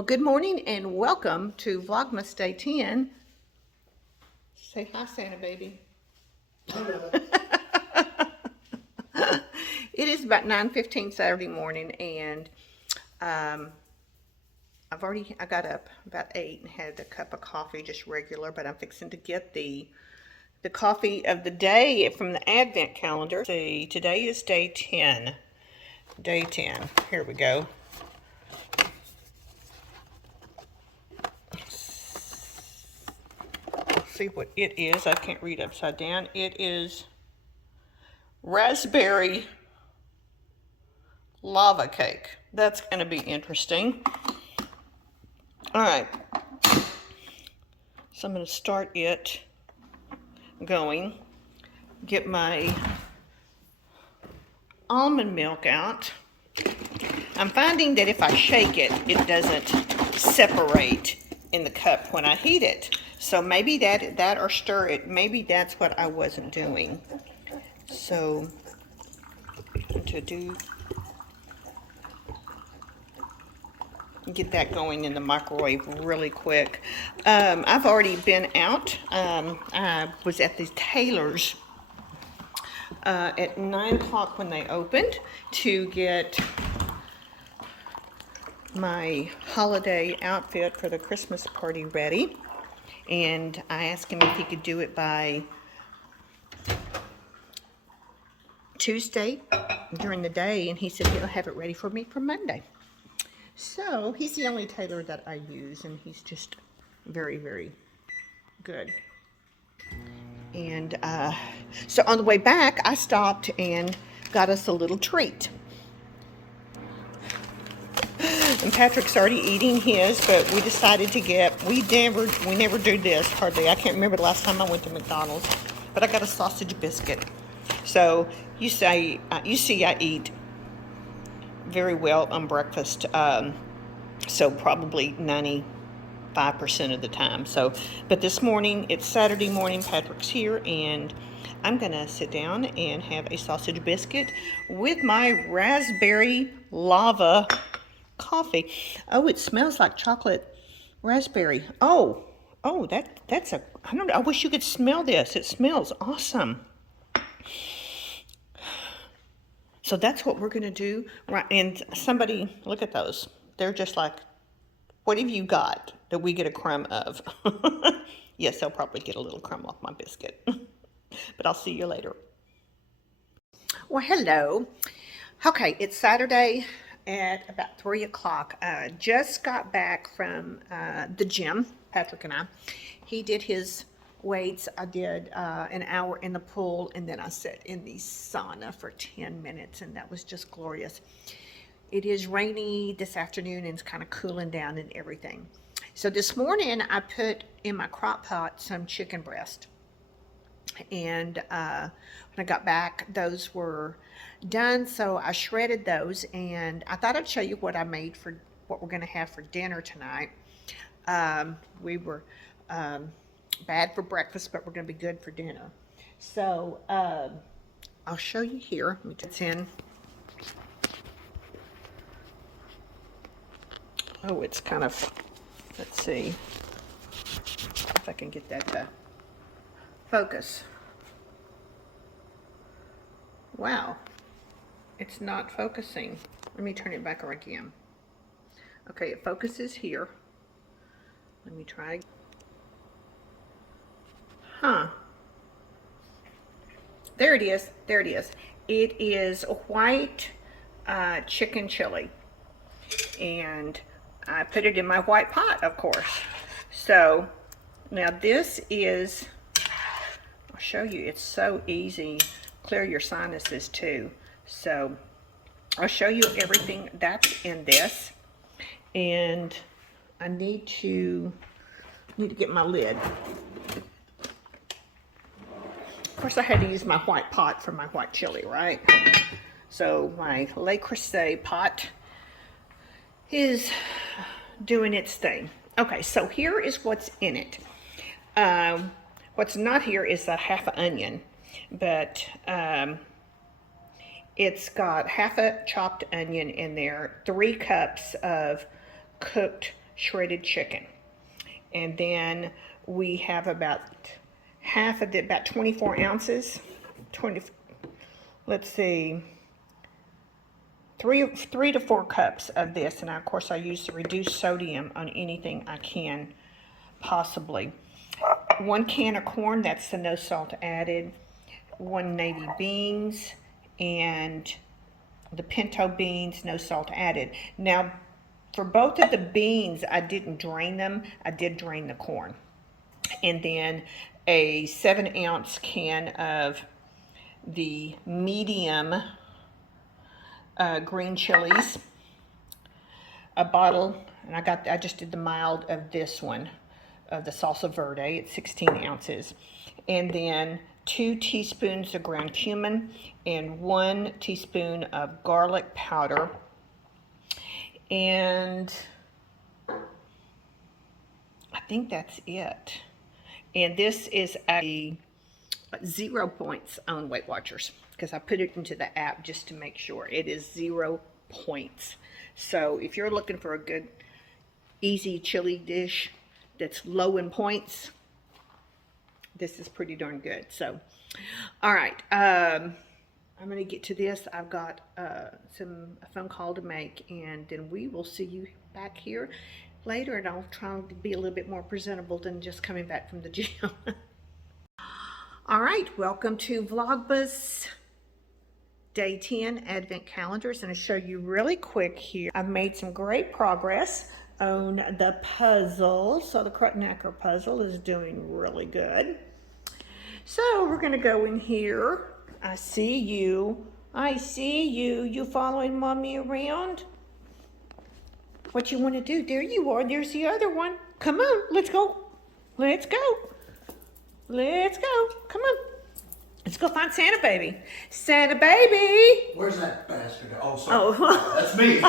Well, good morning and welcome to Vlogmas Day 10. Say hi, Santa baby. It is about 9:15 Saturday morning, and I got up about 8 and had a cup of coffee, just regular, but I'm fixing to get the coffee of the day from the Advent calendar. Let's see, today is day 10. Day 10. Here we go. See what it is. I can't read upside down. It is raspberry lava cake. That's going to be interesting. All right. So I'm going to start it going. Get my almond milk out. I'm finding that if I shake it, it doesn't separate in the cup when I heat it. So maybe that or stir it, maybe that's what I wasn't doing. So to get that going in the microwave really quick. I've already been out. I was at the tailor's at 9 o'clock when they opened to get my holiday outfit for the Christmas party ready. And I asked him if he could do it by Tuesday during the day, and he said he'll have it ready for me for Monday. So he's the only tailor that I use, and he's just very, very good. And so on the way back, I stopped and got us a little treat. And Patrick's already eating his, but we decided to get, we never do this hardly. I can't remember the last time I went to McDonald's, but I got a sausage biscuit. So you see I eat very well on breakfast, so probably 95% of the time. So, but this morning, it's Saturday morning, Patrick's here, and I'm gonna sit down and have a sausage biscuit with my raspberry lava coffee. Oh, it smells like chocolate raspberry. Oh, that's a, I don't know, I wish you could smell this. It smells awesome. So that's what we're gonna do, right? And somebody, look at those. They're just like, what have you got that we get a crumb of? Yes, they'll probably get a little crumb off my biscuit. But I'll see you later. Well, hello. Okay, it's Saturday at about 3 o'clock. Just got back from the gym, Patrick and I. He did his weights. I did an hour in the pool, and then I sat in the sauna for 10 minutes, and that was just glorious. It is rainy this afternoon, and it's kind of cooling down and everything. So this morning, I put in my crock pot some chicken breast. And when I got back, those were done, so I shredded those, and I thought I'd show you what I made for what we're going to have for dinner tonight. We were bad for breakfast, but we're going to be good for dinner. So I'll show you here. Let me just in. Oh, it's kind of, let's see if I can get that to focus. Wow, it's not focusing. Let me turn it back on again. Okay, it focuses here. Let me try. Huh. There it is. There it is. It is a white chicken chili. And I put it in my white pot, of course. So now this is, I'll show you, it's so easy. Clear your sinuses too. So I'll show you everything that's in this. And I need to get my lid. Of course, I had to use my white pot for my white chili, right? So my Le Creuset pot is doing its thing. Okay, so here is what's in it. What's not here is a half an onion, but it's got half a chopped onion in there, 3 cups of cooked shredded chicken. And then we have about half of it, about 24 ounces, 20, let's see, three to 4 cups of this. And of course I use the reduced sodium on anything I can possibly. 1 can of corn, that's the no salt added. 1 navy beans, and the pinto beans, no salt added. Now, for both of the beans, I didn't drain them. I did drain the corn. And then a 7-ounce can of the medium green chilies. A bottle, and I just did the mild of this one, of the salsa verde. It's 16 ounces. And then 2 teaspoons of ground cumin and 1 teaspoon of garlic powder. And I think that's it. And this is a 0 points on Weight Watchers, because I put it into the app just to make sure. It is 0 points. So if you're looking for a good, easy chili dish that's low in points, this is pretty darn good. So, all right, I'm going to get to this. I've got a phone call to make, and then we will see you back here later, and I'll try to be a little bit more presentable than just coming back from the gym. All right, welcome to Vlogmas Day 10 Advent Calendars, and I'll show you really quick here. I've made some great progress on the puzzle. So the Krutnacker puzzle is doing really good. So we're going to go in here. I see you. I see you. You following Mommy around? What you want to do? There you are. There's the other one. Come on. Let's go. Let's go. Let's go. Come on. Let's go find Santa Baby. Santa Baby. Where's that bastard? Oh, sorry. Oh. That's me.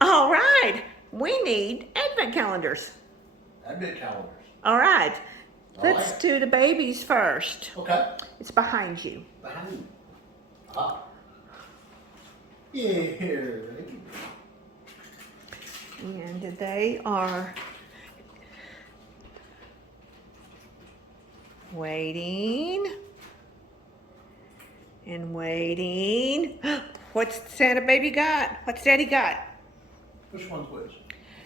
All right. We need Advent calendars. Advent calendars. All right. Let's right. do the babies first. Okay. It's behind you. Behind you. Ah. Yeah, baby. And they are waiting and waiting. What's Santa Baby got? What's Daddy got? Which one's which?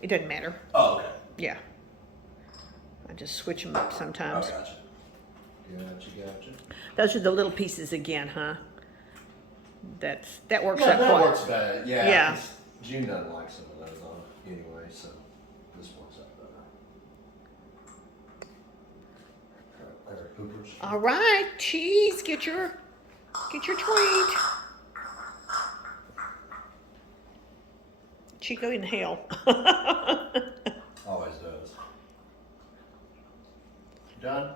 It doesn't matter. Oh, okay. Yeah. I just switch them up sometimes. Oh, gotcha. Gotcha. Those are the little pieces again, huh? That works Yeah, out that quite. works better. Yeah. Yeah. 'Cause June doesn't like some of those on anyway, so this works out better. All right, poopers. All right, cheese, get your treat. Chico, inhale. Always does. You done?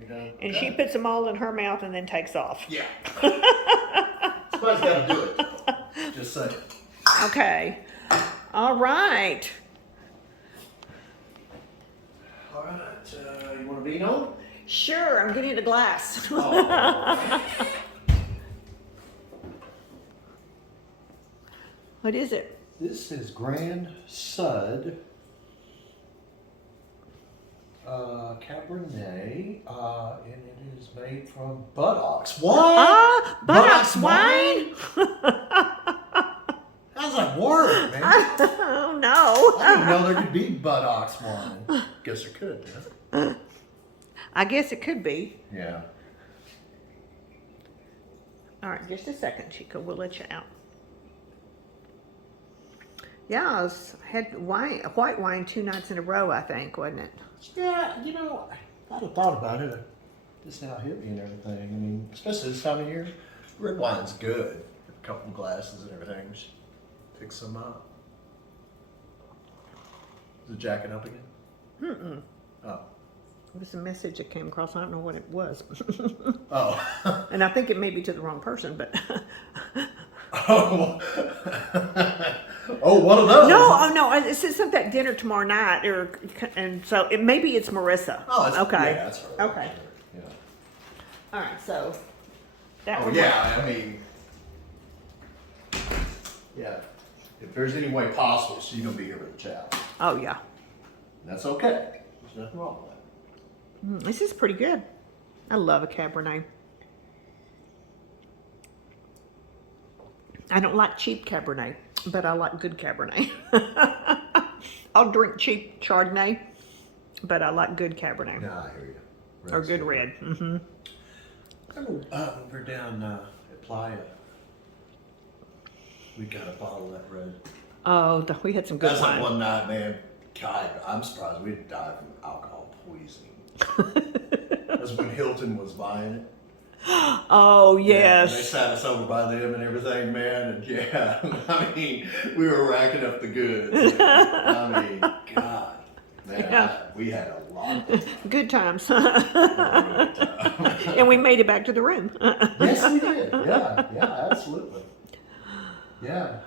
You done? And Okay. she puts them all in her mouth and then takes off. Yeah. Somebody's got to do it. Just saying. Okay. All right. All right. You want a vino? Sure, I'm getting a glass. Oh. What is it? This is Grand Sud Cabernet, and it is made from buttocks. What? Buttocks wine? How's that work, man? Oh, no. I didn't know there could be buttocks wine. Guess there could, huh? I guess it could be. Yeah. All right, just a second, Chico. We'll let you out. Yeah, I had white wine 2 nights in a row, I think, wasn't it? Yeah, you know, I'd have thought about it. Just now hit me and everything. I mean, especially this time of year, red wine's good. A couple glasses and everything. We should pick some up. Is it jacking up again? Mm-mm. Oh. It was a message that came across. I don't know what it was. Oh. And I think it may be to the wrong person, but... Oh. Oh, one of those. No, it says something at dinner tomorrow night, and so maybe it's Marissa. Oh, it's, okay. Yeah, that's her. Okay. Yeah. All right, so that Oh, one. yeah, I mean, yeah. if there's any way possible, she's gonna be here with the chow. Oh yeah. And that's okay. There's nothing wrong with that. This is pretty good. I love a Cabernet. I don't like cheap Cabernet, but I like good Cabernet. I'll drink cheap Chardonnay, but I like good Cabernet. No, I hear you. Or good red. Mm-hmm. When we're down at Playa, we got a bottle of that red. Oh, we had some good That's wine. like one night, man. God, I'm surprised we didn't die from alcohol poisoning. That's when Hilton was buying it. Oh, Yeah, and they yes. sat us over by them and everything, man. And yeah, I mean, we were racking up the goods. And, I mean, God, man, Yeah. we had a lot of Good times. time. And we made it back to the room. Yes, we did. Yeah, absolutely. Yeah.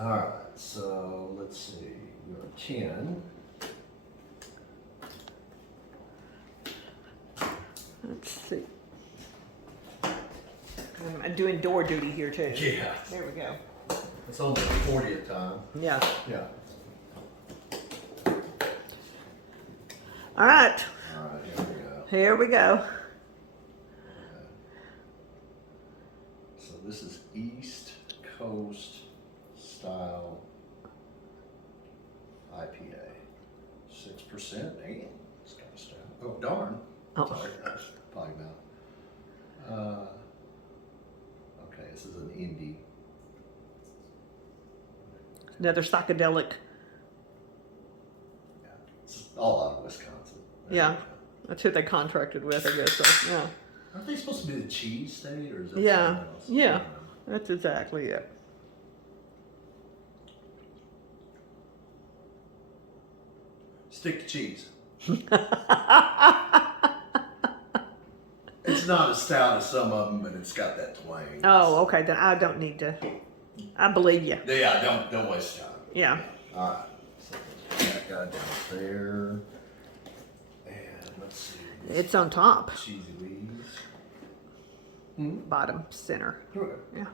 All right, so let's see. We're 10. Let's see. I'm doing door duty here too. Yeah. There we go. It's only the 40th time. Yeah. Yeah. All right. All right, here we go. Here we go. So this is East Coast style IPA. 6%. Damn, it's kind of stout. Oh, darn. Oh. Sorry. Probably not. Okay, this is an indie. Another psychedelic. Yeah, it's all out of Wisconsin. Yeah. That's who they contracted with, I guess. So, yeah. Aren't they supposed to be the cheese state, or is that Yeah. something else? Yeah. That's exactly it. Stick to cheese. It's not as stout as some of them, but it's got that twang. Oh, okay. Then I don't need to. I believe you. Yeah, don't waste time. Yeah. All right. So put that guy down there. And let's see. It's on top. Cheesy leaves. Bottom center. Here we go. Yeah.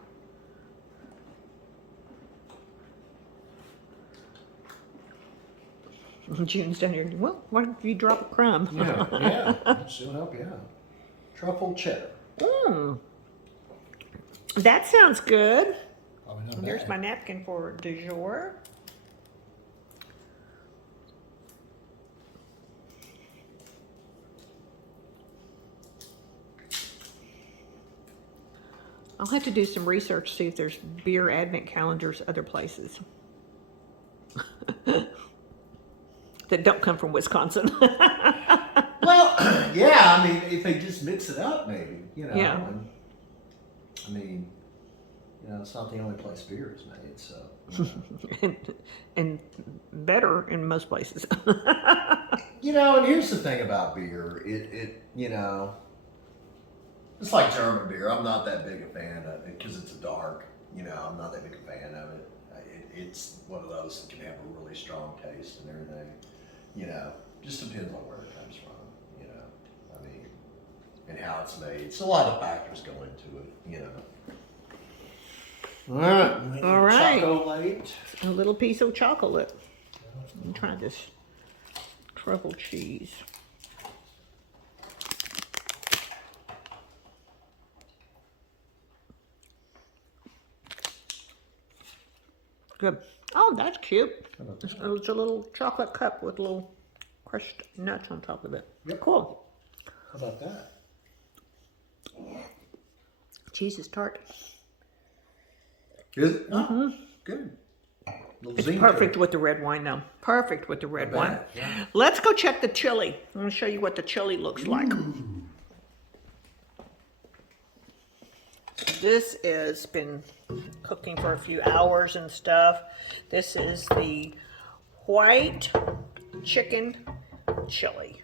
June's down here. Well, why don't you drop a crumb? Yeah. She'll help you out. Truffle cheddar. That sounds good. Probably not There's bad. my napkin for du jour. I'll have to do some research, see if there's beer advent calendars other places that don't come from Wisconsin. Well, yeah, I mean, if they just mix it up, maybe, you know. Yeah. And, I mean, you know, it's not the only place beer is made, so. You know. and better in most places. You know, and here's the thing about beer. It you know, it's like German beer. I'm not that big a fan of it because it's a dark. You know, I'm not that big a fan of it. It's one of those that can have a really strong taste and everything. You know, just depends on where it comes from. You know, I mean, and how it's made. So a lot of factors go into it. You know. All right. All right. Chocolate. A little piece of chocolate. Let me try this truffle cheese. Good. Oh, that's cute. How about this? It's a little chocolate cup with little crushed nuts on top of it. Yep. Cool. How about that? Cheese is tart. Is it? Oh, good. Little It's zing to perfect it. with the red wine now. Perfect with the red I wine. bet, yeah. Let's go check the chili. I'm going to show you what the chili looks like. This has been cooking for a few hours and stuff. This is the white chicken chili.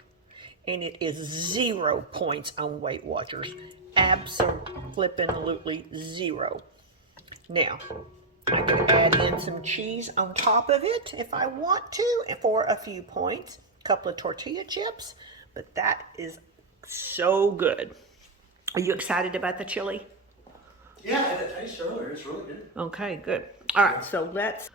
And it is 0 points on Weight Watchers. Absolutely 0. Now, I can add in some cheese on top of it if I want to, and for a few points. A couple of tortilla chips, but that is so good. Are you excited about the chili? Yeah, it tastes earlier. It's really good. Okay, good. All right, so let's.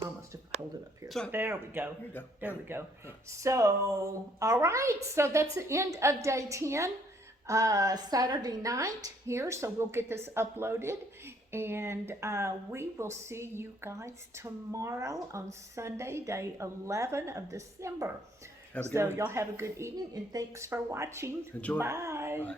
Almost hold it up here. Sorry. There we go. There you go. There we go. So, all right. So that's the end of day 10, Saturday night here. So we'll get this uploaded, and we will see you guys tomorrow on Sunday, day 11 of December. Have a good So one. y'all have a good evening, and thanks for watching. Enjoy. Bye. Bye.